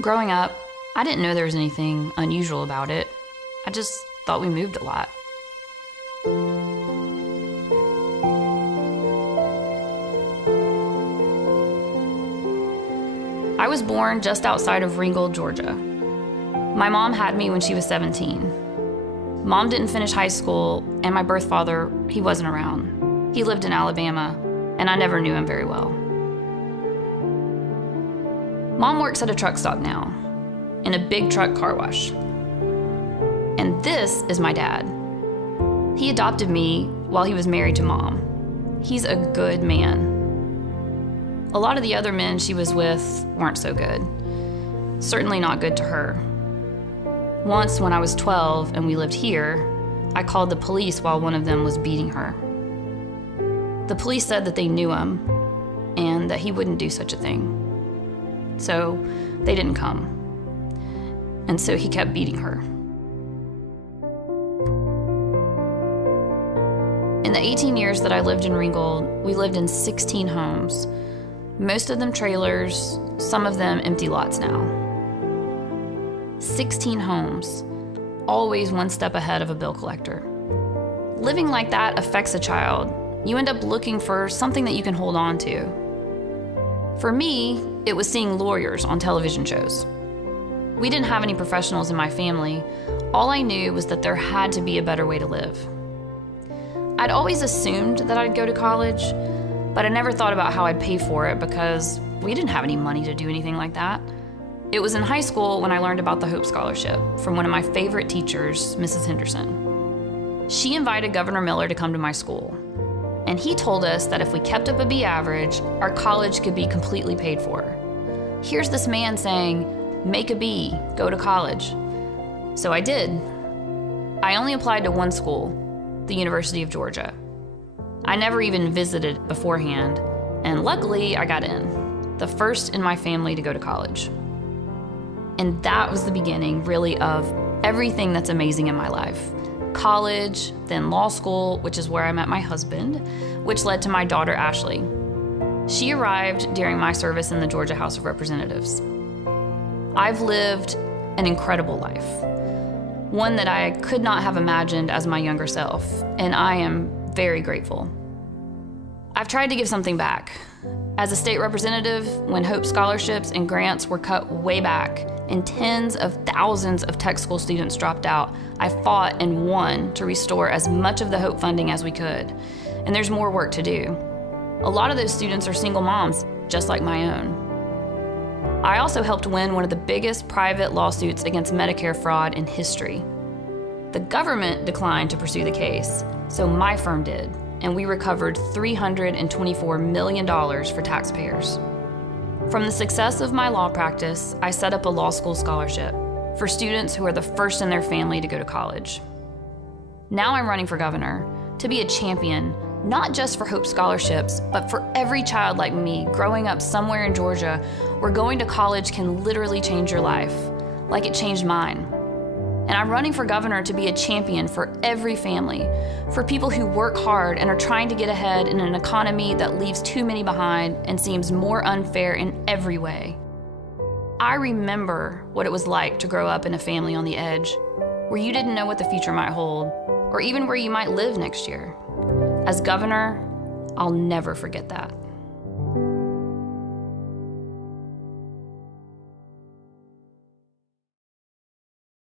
Growing up, I didn't know there was anything unusual about it. I just thought we moved a lot. I was born just outside of Ringgold, Georgia. My mom had me when she was 17. Mom didn't finish high school, and my birth father, he wasn't around. He lived in Alabama, and I never knew him very well. Mom works at a truck stop now, in a big truck car wash. And this is my dad. He adopted me while he was married to Mom. He's a good man. A lot of the other men she was with weren't so good. Certainly not good to her. Once, when I was 12 and we lived here, I called the police while one of them was beating her. The police said that they knew him and that he wouldn't do such a thing. So they didn't come. And so he kept beating her. In the 18 years that I lived in Ringgold, we lived in 16 homes. Most of them trailers, some of them empty lots now. 16 homes, always one step ahead of a bill collector. Living like that affects a child. You end up looking for something that you can hold on to. For me, it was seeing lawyers on television shows. We didn't have any professionals in my family. All I knew was that there had to be a better way to live. I'd always assumed that I'd go to college, but I never thought about how I'd pay for it because we didn't have any money to do anything like that. It was in high school when I learned about the Hope Scholarship from one of my favorite teachers, Mrs. Henderson. She invited Governor Miller to come to my school, and he told us that if we kept up a B average, our college could be completely paid for. Here's this man saying, make a B, go to college. So I did. I only applied to one school, the University of Georgia. I never even visited beforehand, and luckily I got in, the first in my family to go to college. And that was the beginning, really, of everything that's amazing in my life. College, then law school, which is where I met my husband, which led to my daughter, Ashley. She arrived during my service in the Georgia House of Representatives. I've lived an incredible life, one that I could not have imagined as my younger self, and I am very grateful. I've tried to give something back. As a state representative, when Hope scholarships and grants were cut way back and tens of thousands of tech school students dropped out, I fought and won to restore as much of the Hope funding as we could. And there's more work to do. A lot of those students are single moms, just like my own. I also helped win one of the biggest private lawsuits against Medicare fraud in history. The government declined to pursue the case, so my firm did, and we recovered $324 million for taxpayers. From the success of my law practice, I set up a law school scholarship for students who are the first in their family to go to college. Now I'm running for governor to be a champion, not just for Hope scholarships, but for every child like me growing up somewhere in Georgia where going to college can literally change your life, like it changed mine. And I'm running for governor to be a champion for every family, for people who work hard and are trying to get ahead in an economy that leaves too many behind and seems more unfair in every way. I remember what it was like to grow up in a family on the edge, where you didn't know what the future might hold, or even where you might live next year. As governor, I'll never forget that.